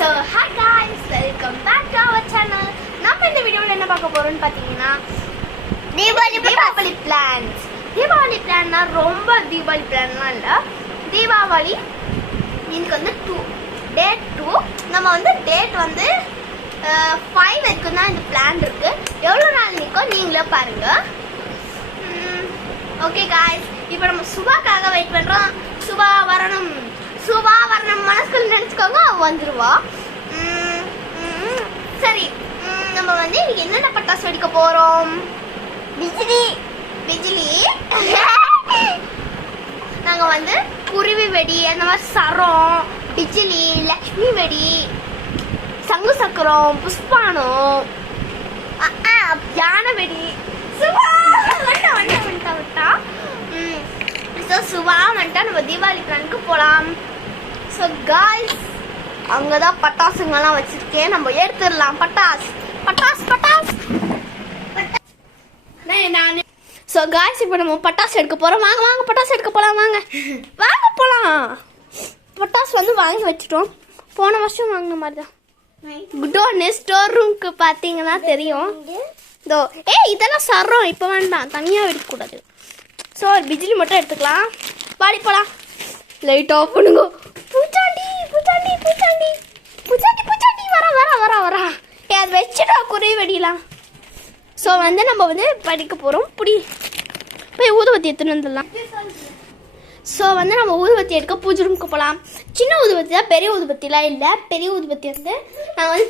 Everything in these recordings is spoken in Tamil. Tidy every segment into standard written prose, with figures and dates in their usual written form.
So hi guys, welcome back to our channel. நம்ம இந்த வீடியோல என்ன பார்க்க போறோம்னு பாத்தீங்கன்னா தீபாவளி பிளான்ஸ். தீபாவளி பிளான்னா ரொம்ப தீபாவளி பிளான்லாம் இல்ல. தீபாவளி இன்னைக்கு வந்து டேட் 2. நம்ம வந்து டேட் வந்து 5 வரைக்கும் தான் இந்த பிளான் இருக்கு. எவ்வளவு நாள் நிக்கும் நீங்களே பாருங்க. ஓகே गाइस, இப்போ நம்ம சுபாக்காக வெயிட் பண்றோம். சுபா வரணும் மனசுக்குள்ள நினைச்சுக்கோங்க, வந்துருவா. சரி, நம்ம வந்து இன்னைக்கு என்னென்ன பட்டாசு வெடிக்க போறோம்? பிஜிலி நாங்க வந்து குருவி வெடி, அந்த மாதிரி சரம், பிஜிலி, லக்ஷ்மி வெடி, சங்கு சக்கரம், புஷ்பானம், யானை வெடி. சுபா வந்துட்டா. சுபா வந்துட்டா நம்ம தீபாவளி பிளானுக்கு போலாம். ஸோ காய்ஸ், அங்கதான் பட்டாசுங்கெல்லாம் வச்சிருக்கேன், நம்ம எடுத்துடலாம். பட்டாஸ். ஸோ காய்ஸ், இப்போ நம்ம பட்டாசு எடுக்க போறோம். வாங்க பட்டாசு எடுக்க போலாம். வாங்க போலாம். பட்டாசு வந்து வாங்கி வச்சுட்டோம். போன வருஷம் வாங்கின மாதிரி தான். ஸ்டோர் ரூம்க்கு பார்த்தீங்கன்னா தெரியும். இதோ இதெல்லாம் சர்றோம், இப்போ வேண்டாம், தனியாக வெடிக்கக்கூடாது. ஸோ ஒரு பிஜிலி மட்டும் எடுத்துக்கலாம். பாடி போகலாம். லைட் ஆஃப் பண்ணுங்க. பூச்சாண்டி வரா. அது வச்சுட்டா குறைய வெடிலாம். ஸோ வந்து நம்ம வந்து படிக்க போகிறோம். போய் ஊதுவத்தி எடுத்துன்னு வந்துடலாம். ஸோ வந்து நம்ம ஊதுவத்தி எடுக்க பூஜை ரூமுக்கு போகலாம். சின்ன ஊதுவத்தி தான், பெரிய ஊதுபத்திலாம் இல்லை. பெரிய ஊதுபத்தி வந்து நாங்கள் வந்து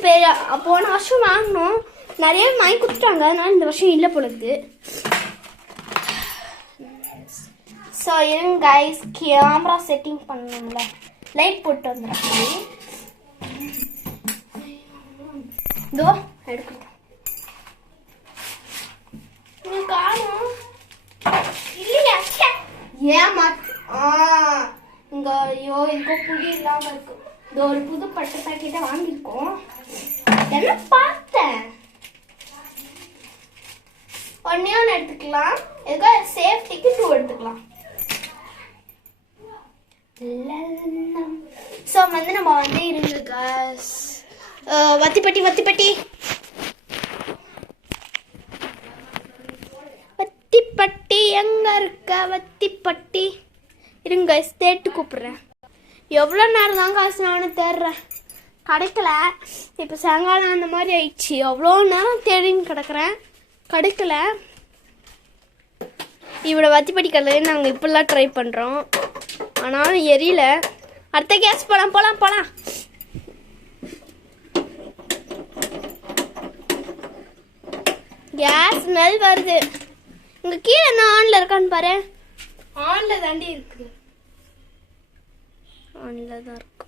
போன வருஷம் வாங்கினோம், நிறைய வாங்கி கொடுத்துட்டாங்க, அதனால இந்த வருஷம் இல்லை பொழுது. ஸோ இருங்க கைஸ், கேமரா செட்டிங் பண்ணணும்ல, லைட் போட்டு வந்துடுறேன். இதோ எடுக்கணும். காணும் இல்லையா? ஏமா இங்க ஐயோ இருக்கோ புளி இல்லாம இருக்கு. இந்த ஒரு புது பட்டு பாக்கெட்டை வாங்கியிருக்கோம். என்ன பார்த்தேன், ஒன்னே ஒன்று எடுத்துக்கலாம். எதுக்கோ சேஃப்டிக்கு 2 எடுத்துக்கலாம். ஸோ வந்து நம்ம வந்து இருங்க காஸ். வத்திப்பட்டி எங்க இருக்க? வத்திப்பட்டி இருங்க, தேட்டு கூப்பிடுறேன். எவ்வளோ நேரம் தான் காசு நானும் தேடுறேன், கிடைக்கல. இப்போ சாயங்காலம் அந்த மாதிரி ஆயிடுச்சு. எவ்வளோ நேரம் தேடின்னு கிடக்குறேன், கிடைக்கல. இவ்வளோ வத்திப்பட்டி கல்லையே நாங்கள் இப்படிலாம் ட்ரை பண்ணுறோம், ஆனாலும் எரியல. அடுத்த கேஸ் போலாம். கேஸ் ஸ்மெல் வருது. இங்க கீழே என்ன ஆன்ல இருக்கான்னு பாரு. ஆன்ல தாண்டி இருக்கு. ஆன்ல தான் இருக்கு.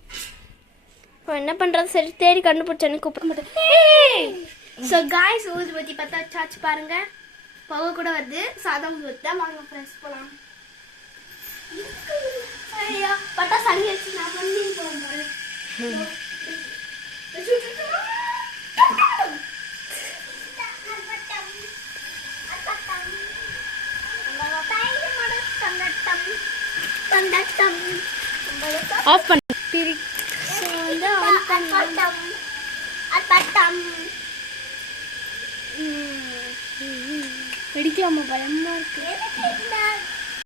இப்போ என்ன பண்றது? சரி தேடி கண்டுபிடிச்சேன்னு கூப்பிட மாட்டேன். ஸோ காய்ஸ், ஊதுபத்தி பற்ற வச்சாச்சு பாருங்க. புகை கூட வருது. சாதா ஊதுபத்தி தான். வாங்க ஃப்ரெண்ட்ஸ் போலாம். பட்டாசு அங்கே வச்சு நான் பண்ணி போகிறேன். ஆஃப் பண்ணு. வெடிக்காம பயமா இருக்கு.